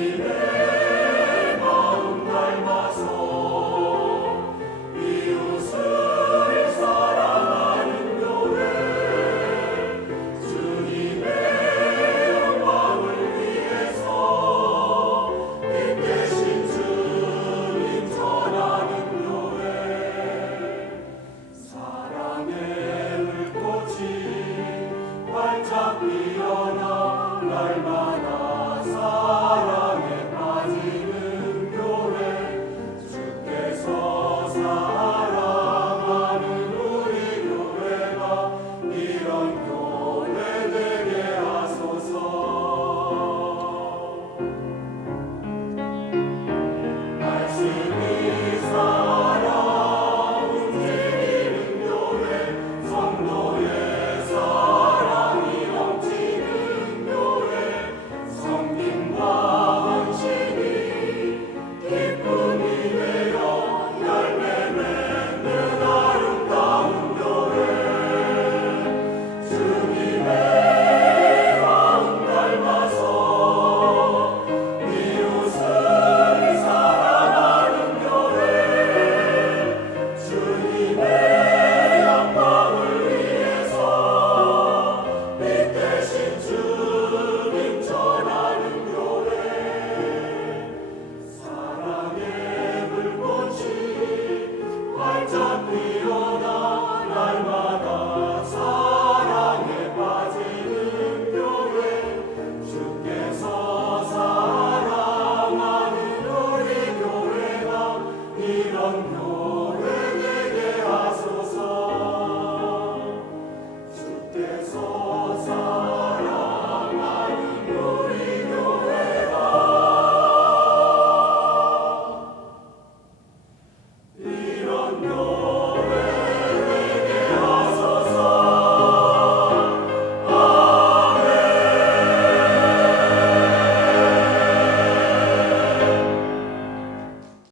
Amen.